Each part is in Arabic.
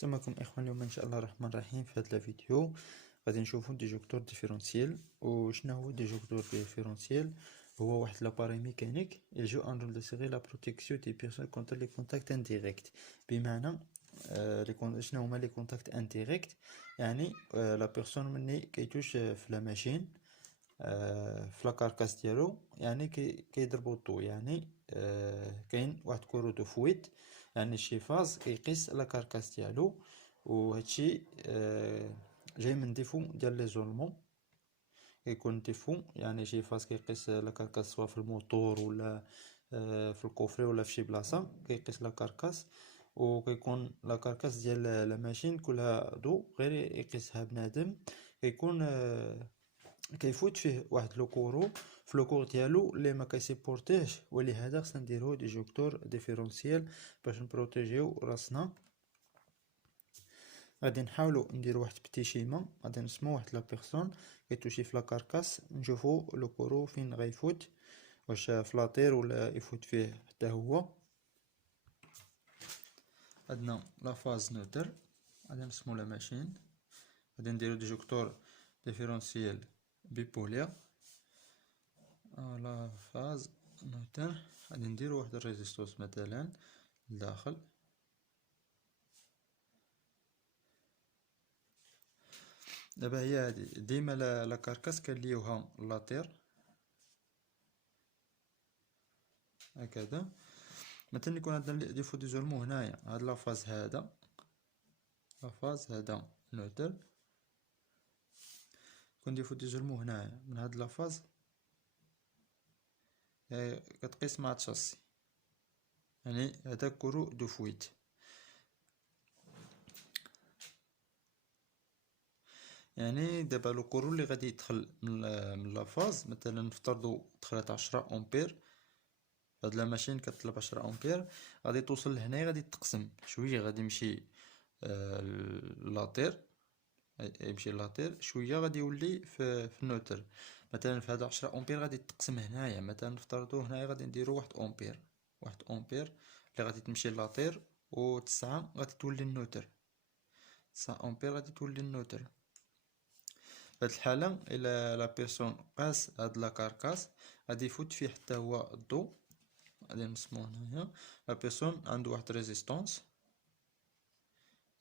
السلام عليكم اخوان. اليوم ان شاء الله الرحمن الرحيم في هذا الفيديو غادي نشوفوا ديجوكتور ديفيرونسييل. وشنو هو ديجوكتور ديفيرونسييل؟ هو واحد لاباري ميكانيك يلجو ان رول دو لا بروتيكسيون دي بيرسون كونتر لي كونتاكت انديريكت. بمعنى شنو هما لي كونتاكت انديريكت؟ يعني لا بيرسون مني كيتوش في لا ماشين في لا كاركاس ديالو، يعني كيضربو الضو، يعني كاين واحد كورو دو فويت، يعني شي فاز كيقيس لا كاركاس ديالو. وهادشي جاي من ديفو ديال ليزولمون. كيكون ديفو يعني شي فاز كيقيس لا كاركاس سوا في الموتور ولا في الكوفري ولا في شي بلاصه كيقيس لا كاركاس. وكيكون لا كاركاس ديال لا ماشين كلها ضو غير يقيسها بنادم. كيكون كيفوت فيه واحد لو كورو في لو كور ديالو اللي ما كيسيبورتيهش، ولهذا خصنا نديرو ديجوكتور ديفيرونسييل باش نبروتيجيو راسنا. غادي نحاولو نديرو واحد بتي شيما، غادي نسمو واحد لا بيرسون كيتوشي في لا كاركاس، نشوفو لو كورو فين غيفوت، واش في لاطير ولا يفوت فيه حتى هو. عندنا لا فاز نوتر، غادي نسمو لا ماشين، غادي نديرو ديجوكتور ديفيرونسييل بيبولير. لا فاز نوتر غادي نديرو واحد الريزيستونس مثلا لداخل. دابا هي هادي ديما لا كاركاس كنليوها لاطير هكذا. مثلا يكون عندنا دي فو ديزولمون هنايا، هاد لا فاز هذا، لا فاز هذا نوتر، يكون دي فو ديزولمون هنايا من هاد لا فاز كتقيس مع الشاسي، يعني هذا كورو دو فويت. يعني دابا لو كورو اللي غادي يدخل من لا فاز، مثلا نفترضوا دخلت 10 امبير، هاد لا ماشين كتطلب 10 امبير، غادي توصل لهنا، غادي تقسم شويه، غادي يمشي لاطير، يمشي لاطير شويه، غادي يولي في النوتر. مثلا في هذا 10 امبير غادي تقسم هنايا، مثلا نفترضوا هنايا غادي نديرو 1 امبير، 1 امبير اللي غادي تمشي لاطير، و9 غادي تولي النوتر، 9 امبير غادي تولي النوتر. في هاد الحاله الى لا بيرسون قاس هاد لا كاركاس غادي يفوت فيه حتى هو الضو. غادي نسمو هنايا لا بيرسون عنده واحد ريزيستونس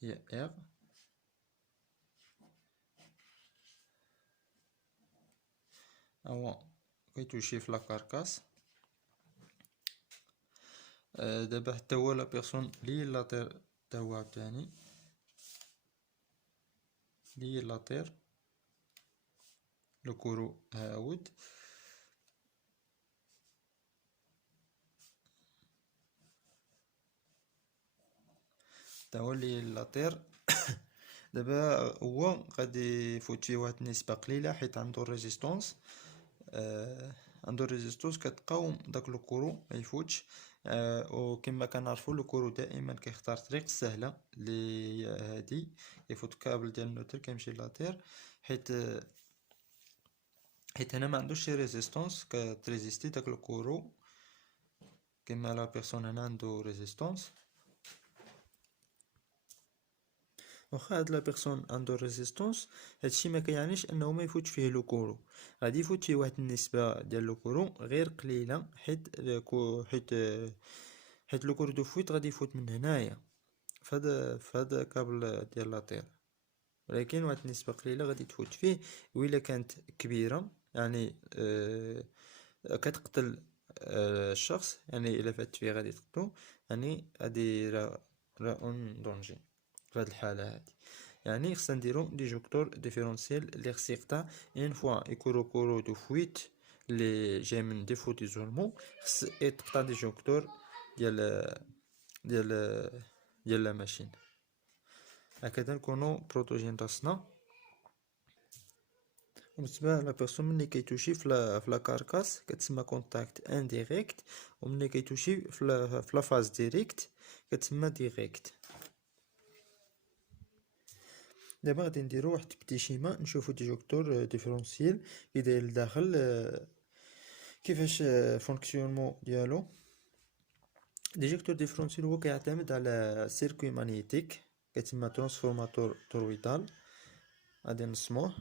هي ار، هو كيتوشي في لا كاركاس. دابا حتى هو لا بيرسون لي لاطير حتى هو عاوتاني لي لاطير، لو كورو هاود حتى هو لي لاطير. دابا هو غادي يفوت فيه واحد النسبة قليلة حيت عندو ريزيستونس، عنده ريزيستونس كتقاوم داك لو كورو ما يفوتش. وكما كنعرفوا لو كورو دائما كيختار طريق السهله اللي هادي، يفوت كابل ديال النوتر كيمشي لاطير، حيت هنا ما عندوش شي ريزيستونس كتريزيستي داك لو كورو، كما لا بيرسون هنا عنده ريزيستونس. واخا هاد لا بيرسون عندو ريزيستونس، هادشي ما كيعنيش انه ما يفوتش فيه لو كورو، غادي يفوت فيه واحد النسبه ديال لو كورو غير قليله، حيت حيت لو كورو دو فويت غادي يفوت من هنايا فهاد كابل ديال لاطير، ولكن واحد النسبه قليله غادي تفوت فيه. وإلا كانت كبيره يعني كتقتل الشخص، يعني الا فات فيه غادي تقتلو، يعني غادي راه اون دونجي في هاد الحاله هادي. يعني خصنا نديرو ديجوكتور ديفيرونسييل اللي خص يقطع اون فوا يكونو كورو دو فويت اللي جاي من ديفو ديزولمون، خص يتقطع ديجوكتور ديال ديال ديال لا ماشين. هكذا نكونو بروتوجين راسنا. بالنسبه لا بيرسون ملي كيتوشي في لا كاركاس كتسمى كونتاكت انديريكت، وملي كيتوشي في لا فاز ديريكت كتسمى ديريكت. دابا غادي نديرو واحد بتي شيما نشوفو ديجوكتور ديفيرونسييل كي داير لداخل، كيفاش فونكسيونمون ديالو. ديجوكتور ديفيرونسييل هو كيعتمد على سيركوي مانيتيك، كيتسمى ترانسفورماتور تورويدال. غادي نرسموه.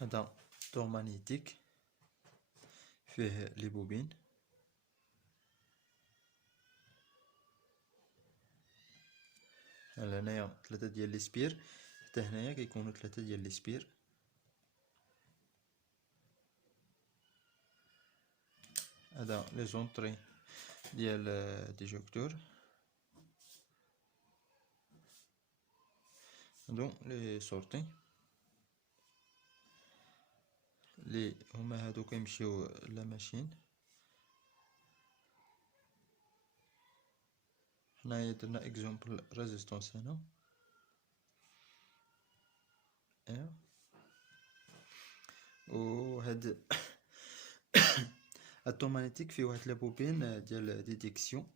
هذا طور مانيتيك فيه لي بوبين. هنايا 3 ديال لي سبير، حتى هنايا كيكونوا 3 ديال لي سبير. هذا لي زونطري ديال ديجوكتور. هادو لي سورتي لي هما هادو كيمشيو لا ماشين. حنايا درنا اكزومبل ريزيستونس هنا. و هاد التومانيتيك فيه واحد لابوبين ديال ديتيكسيون.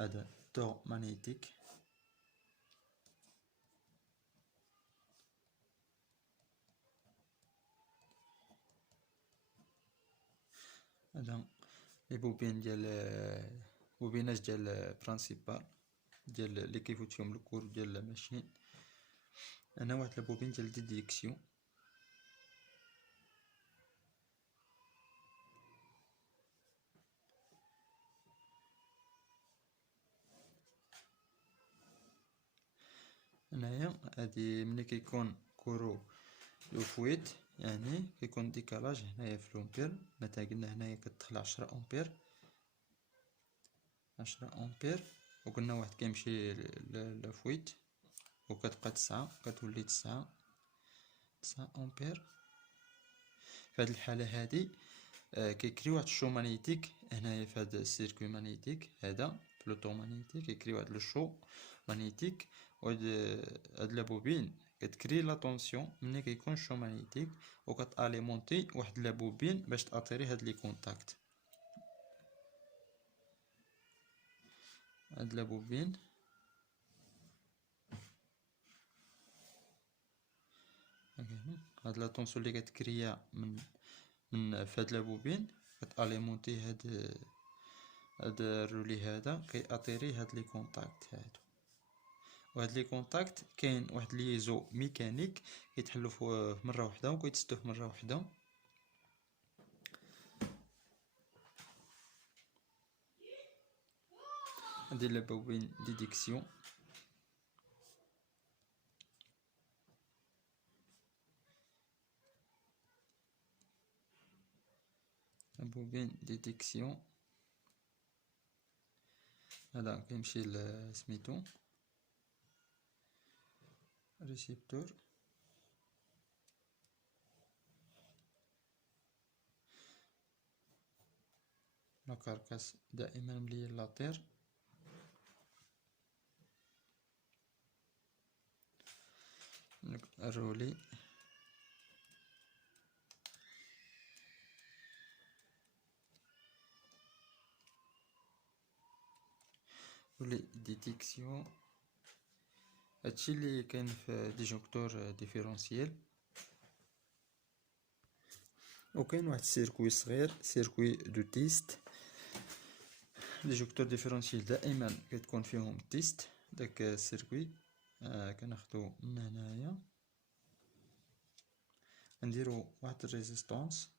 هذا تو مانيتيك. هذا لي بوبين ديال بوبيناج ديال برانسيبال ديال لي كيفوت فيهم الكور ديال لا ماشين. هنا واحد لابوبين ديال ديتيكسيون. هنايا هادي ملي كيكون كورو لو فويت يعني كيكون ديكالاج هنايا في لومبير. مثلا قلنا هنايا كتدخل 10 امبير 10 امبير، وقلنا واحد كيمشي لفويت وكتبقى 9 كتولي 9 امبير. في هاد الحالة هادي كيكري واحد الشو مانيتيك هنايا في هاد السيركوي مانيتيك. هذا بلوتو مانيتيك كيكري واحد لو شو مانيتيك. و هاد لابوبين كتكري لا طونسيون ملي كيكون شو مانيتيك، وكتاليمونتي واحد لابوبين باش تاطيري هاد لي كونتاكت. هاد لابوبين هاد لا طونسيون اللي كتكريا من فهاد لابوبين كتاليمونتي هاد الرولي هذا كيأطيري هاد لي كونتاكت هادو. وهاد لي كونتاكت كاين واحد ليزو ميكانيك كيتحلو في مره واحده وكيتسدو في مره واحده. هادي لي بوبين ديديكسيون. بوبين ديتيكسيون. هذا كيمشي لسميتو ريسيبتور. لا كاركاس دائما ملي لاطير. الرولي ديتيكسيون. هادشي اللي كاين في ديجوكتور ديفيرونسييل. وكاين واحد السيركوي صغير سيركوي دو تيست. ديجوكتور ديفيرونسييل دائما كتكون فيهم تيست. داك السيركوي كناخدو من هنايا نديرو واحد الريزيستونس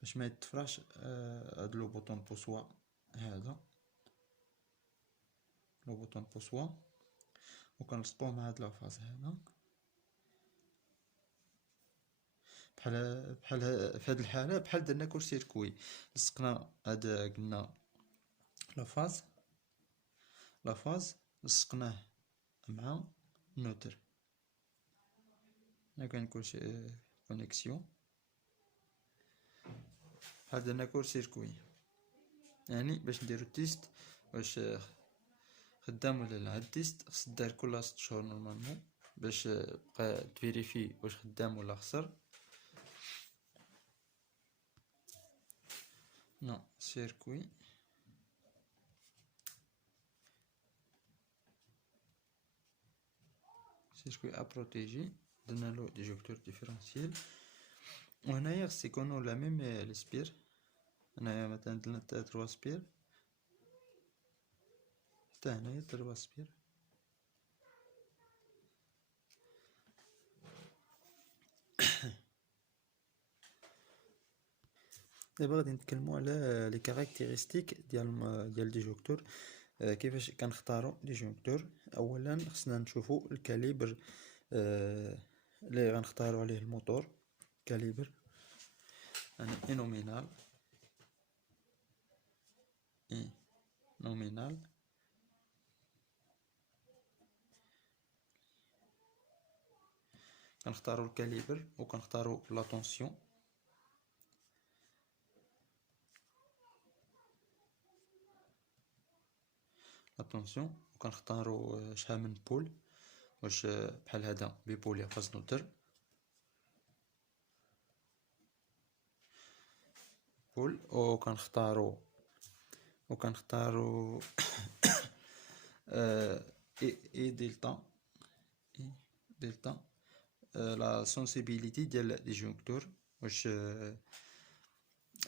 باش ما يتفراش هاد لو بوطون بوسوا. هذا لو بوطون بوسوا وكنلصقوه مع هاد لافاز هنا بحال في هاد الحاله بحال درنا كور سيركوي. لصقنا هاد قلنا لافاز لصقناه مع نوتر. هنا كاين كلشي كونيكسيون بحال درنا كور سيركوي. يعني باش نديرو تيست واش خدام ولا لا. هاد التيست خص دار كل 6 شهور نورمالمون باش تبقى تفيريفي واش خدام ولا خسر. نو سيركوي ا بروتيجي. درنا له ديجوكتور ديفيرونسييل. وهنايا خص يكونوا لا ميم لي سبير. هنايا مثلا درنا 3 سبير، حتى هنايا 3 سبير. دابا غادي نتكلموا على لي كاركتيرستيك ديال الديجوكتور. كيفاش كنختاروا ديجوكتور؟ اولا خصنا نشوفوا الكاليبر اللي غنختاروا عليه الموتور. كاليبر يعني نومينال كنختاروا الكاليبر وكنختاروا لاتونسيون. وكنختاروا شحال من بول، واش بحال هذا ببول يا فاز نوتر بول. وكنختاروا اي دلتا لا سونسيبيليتي ديال الديجونكتور، واش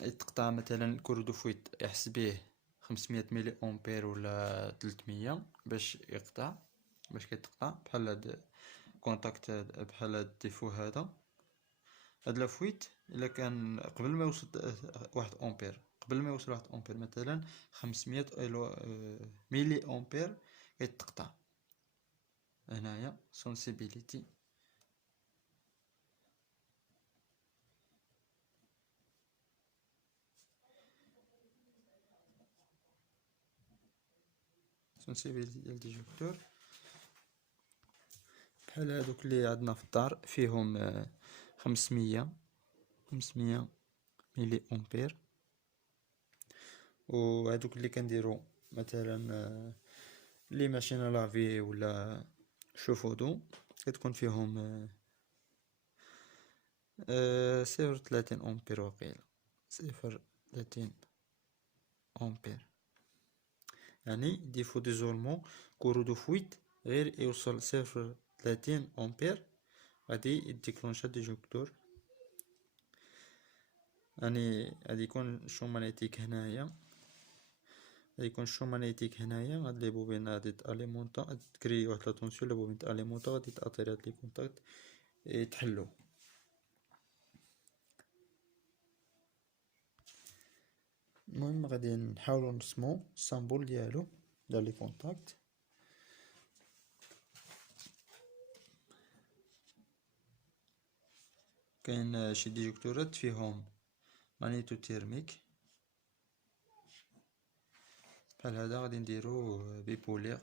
يتقطع مثلا الكورو فويت يحس به 500 ملي امبير ولا 300 باش يقطع، باش كيتقطع بحال هاد كونتاكت، بحال هاد الديفو هذا. هاد لافويت الا كان قبل ما يوصل 1 امبير، مثلا 500 ملي امبير كيتقطع. هنايا سونسيبيليتي ديال الديجوكتور. بحال هادوك اللي عندنا في الدار فيهم 500 ملي امبير. وهادوك اللي كنديرو مثلا لي ماشين لافي ولا شوفودو كتكون فيهم 0.30 امبير وقيلا 0.30 امبير. يعني ديفو ديزولمون كورو دو فويت غير يوصل 0.30 امبير غادي يديكلونشا ديجوكتور. يعني غادي يكون شومانيتيك هنايا، هاد لي بوبين غادي تاليمونطا تكري واحد لا طونسيون. لي بوبين تاليمونطا غادي تاطيري هاد لي كونتاكت يتحلو. المهم غادي نحاولوا نرسمو السامبول ديالو ديال لي كونتاكت. كاين شي ديجوكتورات فيهم مانيتو تيرميك بحال هذا، غادي نديرو بيبولير.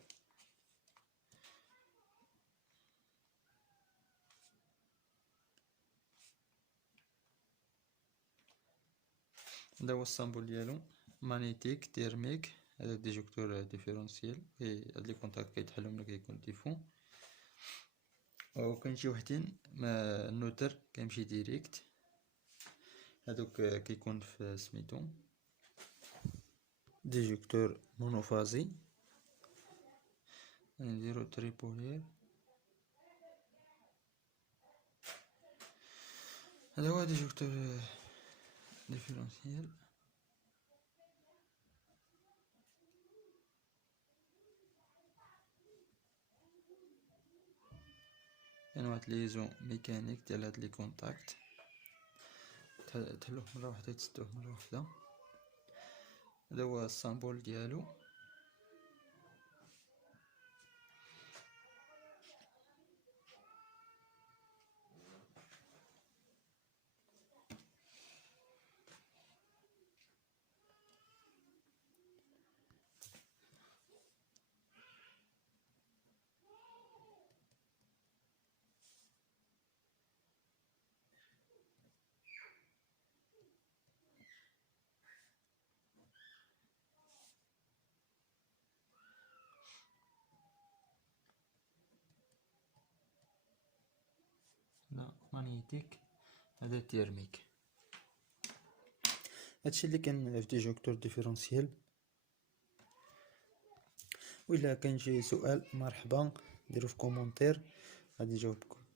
هذا هو السامبول ديالو، مانيتيك تيرميك. هذا ديجوكتور ديفيرونسييل، هاد لي كونتاكت كيتحلو ملي كيكون ديفو. وكاين شي وحدين النوتر كيمشي ديريكت، هادوك كيكون في سميتو ديجوكتور مونوفازي. نديرو تريبولير. هذا هو ديجوكتور ديفيرونسييل. كاين واحد ليزون ميكانيك ديال هاد لي كونتاكت، تحلوه مره واحده تسدوه مره واحده. هذا هو السامبول ديالو. هذا مانيتيك، هذا تيرميك. هادشي اللي كان في ديجوكتور ديفيرونسييل. وإلا كاين شي سؤال مرحبا ديرو في كومونتير غادي نجاوبكم.